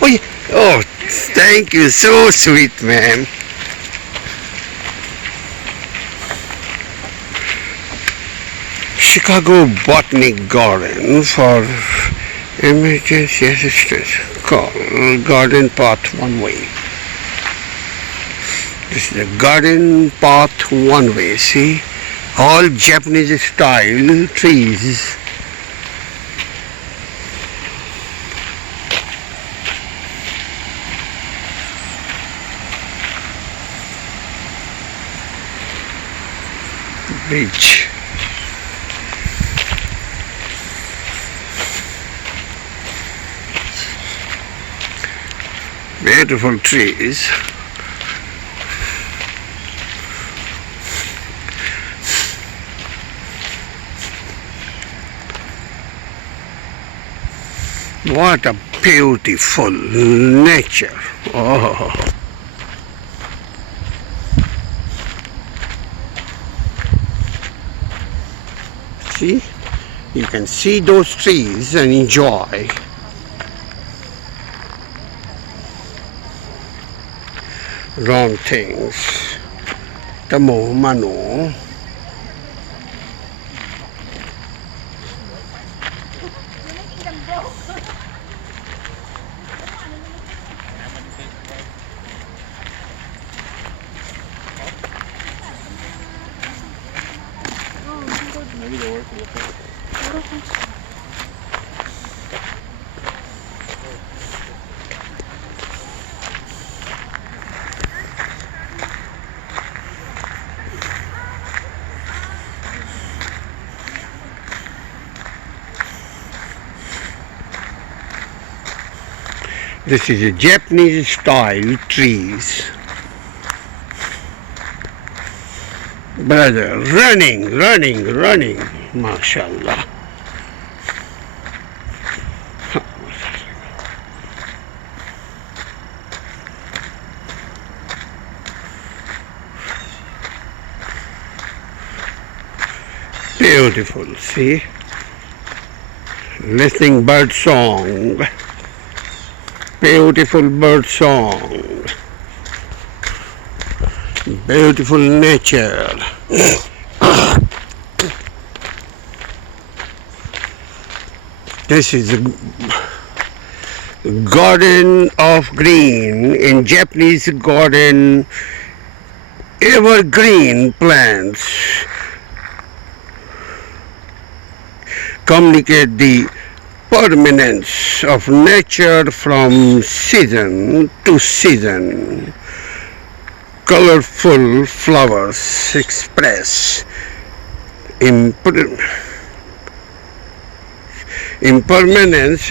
Oh, yeah. Oh, thank you. So sweet, man. Chicago Botanic Garden for emergency assistance. Call Garden Path One Way. This is the Garden Path One Way. See, all Japanese style trees. Beach. Beautiful trees. What a beautiful nature. Oh. See, you can see those trees and enjoy. Wrong things. Tamo mano. Maybe they're working with it. This is a Japanese style trees. Brother, running, mashallah. Beautiful, see? Listening bird song. Beautiful bird song. Beautiful nature. This is a garden of green. In Japanese garden, evergreen plants communicate the permanence of nature from season to season. Colorful flowers express impermanence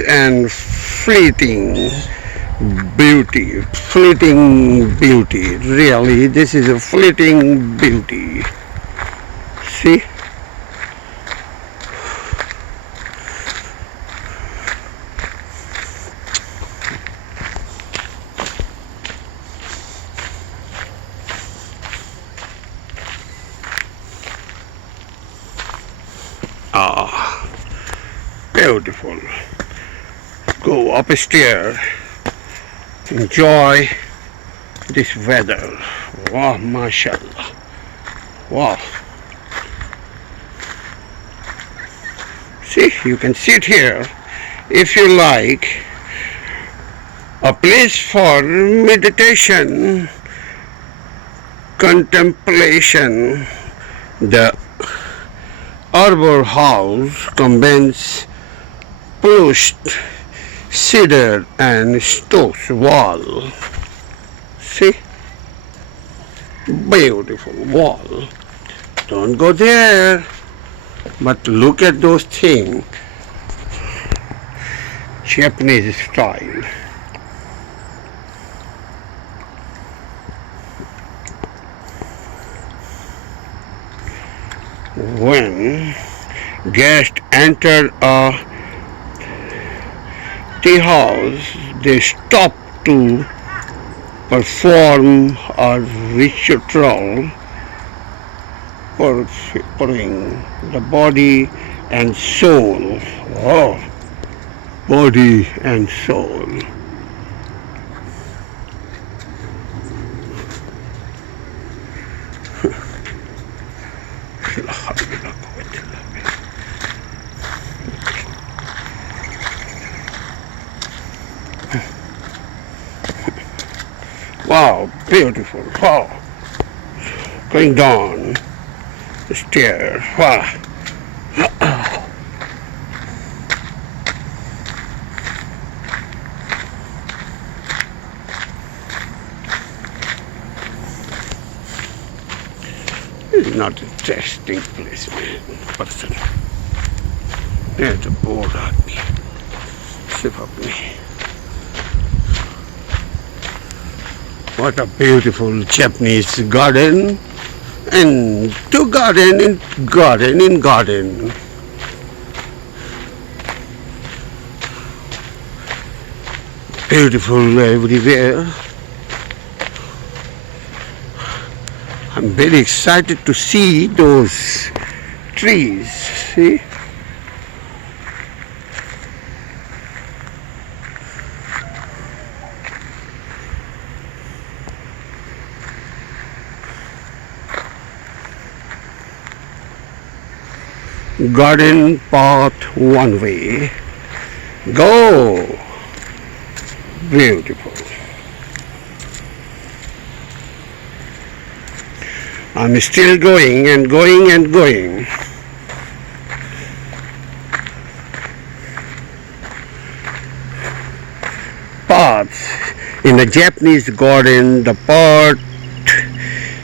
and fleeting beauty. Really, this is a fleeting beauty. See? Ah, beautiful. Go upstairs. Enjoy this weather. Wow, mashallah. Wow. See, you can sit here if you like. A place for meditation, contemplation. The Arbor House combines polished cedar and stone wall. See? Beautiful wall. Don't go there, but look at those things. Japanese style. When guests enter a tea house, they stop to perform a ritual purifying the body and soul. Oh, body and soul. Wow, beautiful. Wow. Going down the stairs. Wow. It's not a testing place, man. Person. There's a board आदमी सिर्फ अपनी. What a beautiful Japanese garden, and two garden in garden in garden. Beautiful everywhere. I'm very excited to see those trees. See? Garden path one way. Go! Beautiful. I'm still going and going and going. Paths. In a Japanese garden, the path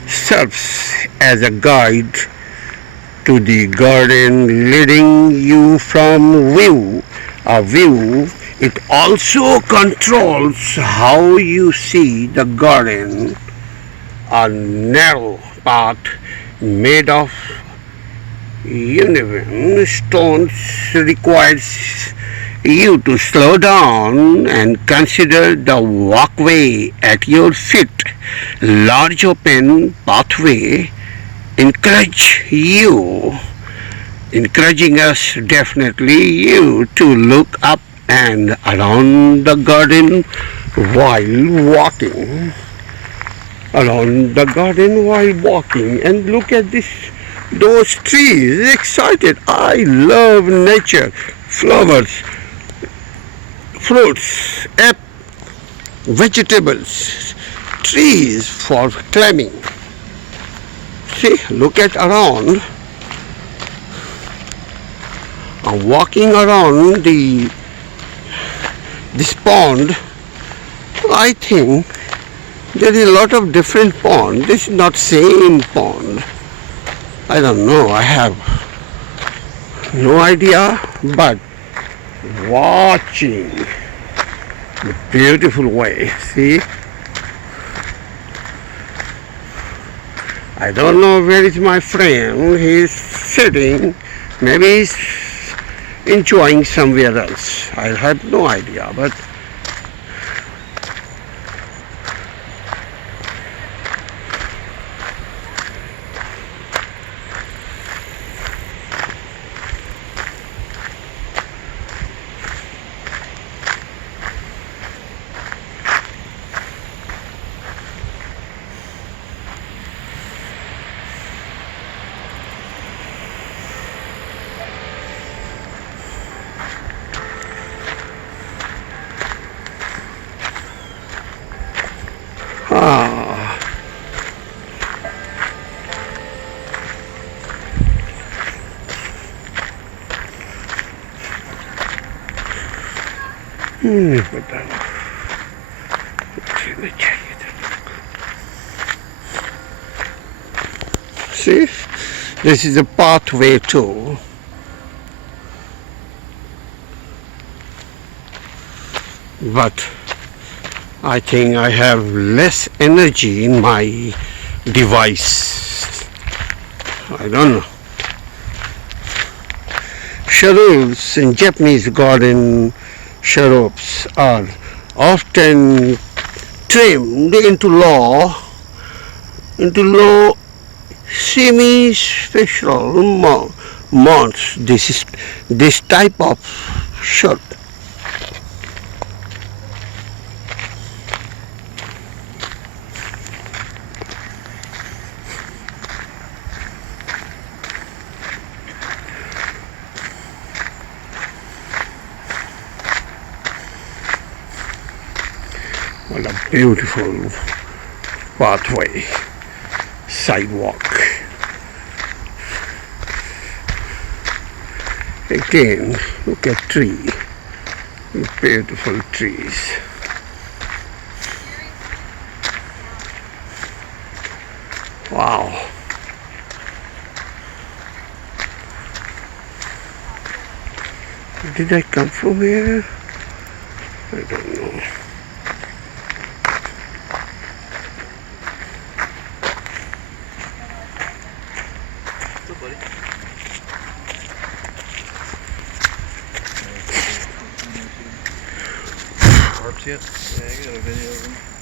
serves as a guide to the garden, leading you from a view. It also controls how you see the garden. A narrow path made of uneven stones requires you to slow down and consider the walkway at your feet. Large open pathway encouraging us definitely you to look up and around the garden while walking. Around the garden while walking, and look at those trees. Excited. I love nature, flowers, fruits, vegetables, trees for climbing. See, look at around. I'm walking around this pond. I think there is a lot of different ponds. This is not same pond. I don't know. I have no idea. But watching the beautiful way. See? I don't know where is my friend. He's sitting. Maybe he's enjoying somewhere else. I have no idea. But see, this is a pathway too. But I think I have less energy in my device. I don't know. Shrubs in Japanese garden, shrubs are often trimmed into low semi-special mounts. This type of shrub What a beautiful pathway, sidewalk. Again, look at tree, beautiful trees. Wow. Did I come from here? I don't know. What's up, buddy? Harps yet? Yeah, I got a video of them.